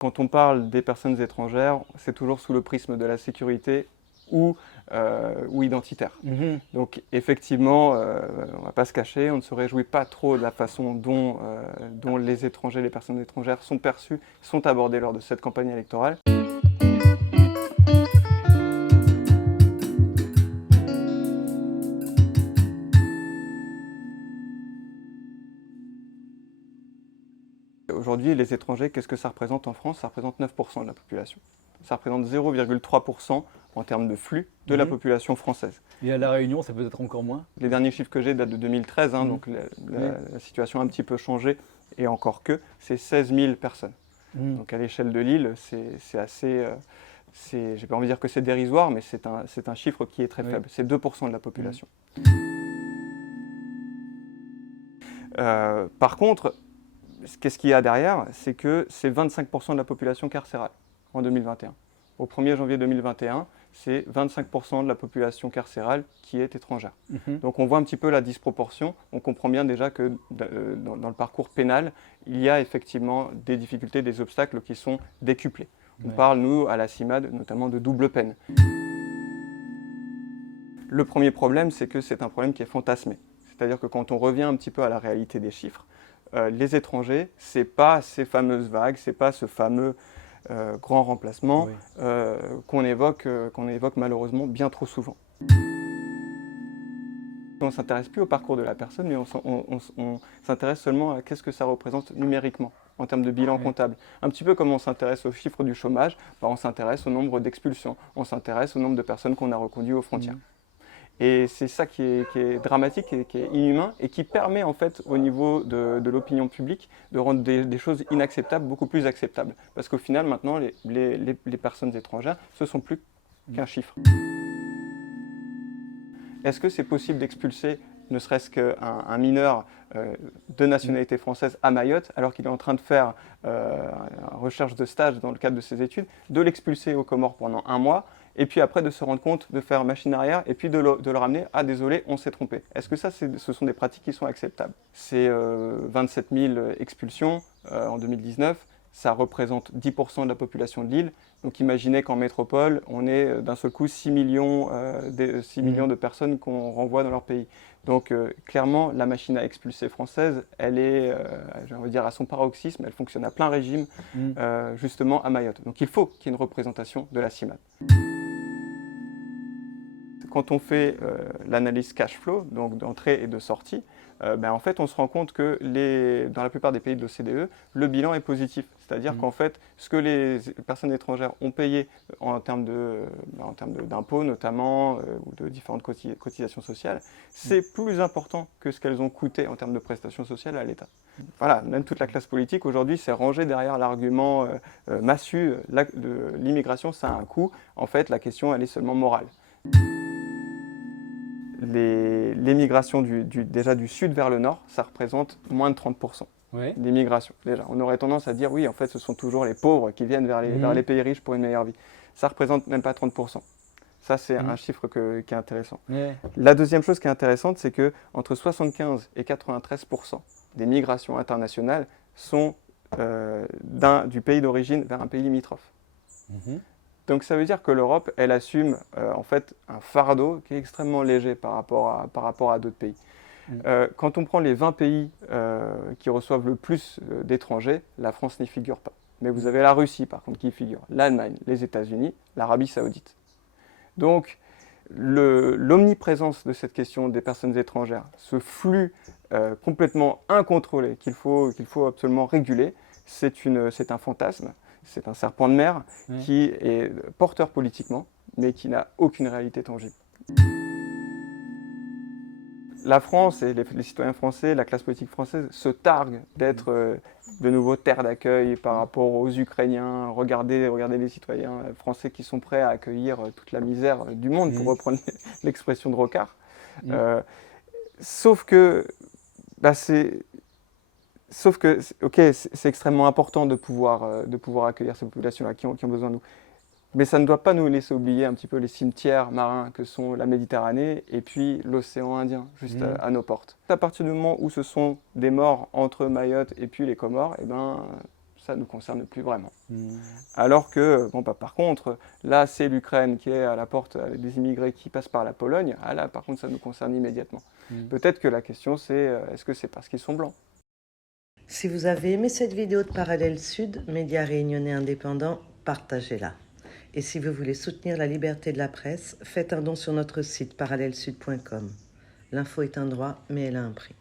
Quand on parle des personnes étrangères, c'est toujours sous le prisme de la sécurité ou identitaire. Donc effectivement, on ne va pas se cacher, on ne se réjouit pas trop de la façon dont les étrangers, les personnes étrangères sont perçues, sont abordées lors de cette campagne électorale. Aujourd'hui, les étrangers, qu'est-ce que ça représente en France? Ça représente 9% de la population. Ça représente 0,3% en termes de flux de la population française. Et à La Réunion, ça peut être encore moins? Les derniers chiffres que j'ai datent de 2013, donc la situation a un petit peu changé, et encore que, c'est 16 000 personnes. Donc à l'échelle de l'île, c'est assez... j'ai pas envie de dire que c'est dérisoire, mais c'est un chiffre qui est très faible. C'est 2% de la population. Par contre, qu'est-ce qu'il y a derrière? C'est que c'est 25% de la population carcérale en 2021. Au 1er janvier 2021, c'est 25% de la population carcérale qui est étrangère. Donc on voit un petit peu la disproportion. On comprend bien déjà que dans le parcours pénal, il y a effectivement des difficultés, des obstacles qui sont décuplés. On parle, nous, à la CIMAD, notamment de double peine. Le premier problème, c'est que c'est un problème qui est fantasmé. C'est-à-dire que quand on revient un petit peu à la réalité des chiffres, les étrangers, ce n'est pas ces fameuses vagues, ce n'est pas ce fameux grand remplacement qu'on évoque malheureusement bien trop souvent. On ne s'intéresse plus au parcours de la personne, mais on s'intéresse seulement à qu'est-ce que ça représente numériquement, en termes de bilan comptable. Un petit peu comme on s'intéresse aux chiffres du chômage, on s'intéresse au nombre d'expulsions, on s'intéresse au nombre de personnes qu'on a reconduites aux frontières. Et c'est ça qui est dramatique et qui est inhumain et qui permet en fait au niveau de l'opinion publique de rendre des choses inacceptables beaucoup plus acceptables. Parce qu'au final maintenant les personnes étrangères ce sont plus qu'un chiffre. Est-ce que c'est possible d'expulser ne serait-ce qu'un mineur de nationalité française à Mayotte alors qu'il est en train de faire une recherche de stage dans le cadre de ses études, de l'expulser aux Comores pendant 1 mois et puis après de se rendre compte, de faire machine arrière et puis de le ramener « Ah désolé, on s'est trompé ». Est-ce que ça, ce sont des pratiques qui sont acceptables? C'est 27 000 expulsions en 2019, ça représente 10% de la population de l'île. Donc imaginez qu'en métropole, on est d'un seul coup 6 millions de personnes qu'on renvoie dans leur pays. Donc clairement, la machine à expulser française, elle est, j'ai envie de dire, à son paroxysme, elle fonctionne à plein régime, justement à Mayotte. Donc il faut qu'il y ait une représentation de la CIMAD. Quand on fait l'analyse cash flow, donc d'entrée et de sortie, en fait, on se rend compte que dans la plupart des pays de l'OCDE, le bilan est positif. C'est-à-dire qu'en fait, ce que les personnes étrangères ont payé en termes d'impôts notamment, ou de différentes cotisations sociales, c'est plus important que ce qu'elles ont coûté en termes de prestations sociales à l'État. Voilà, même toute la classe politique aujourd'hui s'est rangée derrière l'argument massu, l'immigration ça a un coût. En fait, la question elle est seulement morale. L'émigration déjà du sud vers le nord, ça représente moins de 30% d'immigration. Déjà, on aurait tendance à dire oui, en fait, ce sont toujours les pauvres qui viennent vers les pays riches pour une meilleure vie. Ça représente même pas 30%. Ça, c'est un chiffre qui est intéressant. La deuxième chose qui est intéressante, c'est que entre 75 et 93% des migrations internationales sont du pays d'origine vers un pays limitrophe. Donc ça veut dire que l'Europe, elle assume en fait un fardeau qui est extrêmement léger par rapport à d'autres pays. Quand on prend les 20 pays qui reçoivent le plus d'étrangers, la France n'y figure pas. Mais vous avez la Russie par contre qui y figure, l'Allemagne, les États-Unis, l'Arabie Saoudite. Donc l'omniprésence de cette question des personnes étrangères, ce flux complètement incontrôlé qu'il faut absolument réguler, c'est un fantasme. C'est un serpent de mer qui est porteur politiquement, mais qui n'a aucune réalité tangible. La France et les citoyens français, la classe politique française, se targuent d'être de nouveau terre d'accueil par rapport aux Ukrainiens. Regardez les citoyens français qui sont prêts à accueillir toute la misère du monde, pour reprendre l'expression de Rocard. Sauf que ok, c'est extrêmement important de pouvoir accueillir ces populations-là qui ont besoin de nous. Mais ça ne doit pas nous laisser oublier un petit peu les cimetières marins que sont la Méditerranée et puis l'océan Indien, juste à nos portes. À partir du moment où ce sont des morts entre Mayotte et puis les Comores, ça ne nous concerne plus vraiment. Alors que, par contre, là, c'est l'Ukraine qui est à la porte des immigrés qui passent par la Pologne. Ah là, par contre, ça nous concerne immédiatement. Peut-être que la question, c'est est-ce que c'est parce qu'ils sont blancs? Si vous avez aimé cette vidéo de Parallèle Sud, média réunionnais indépendant, partagez-la. Et si vous voulez soutenir la liberté de la presse, faites un don sur notre site parallèlesud.com. L'info est un droit, mais elle a un prix.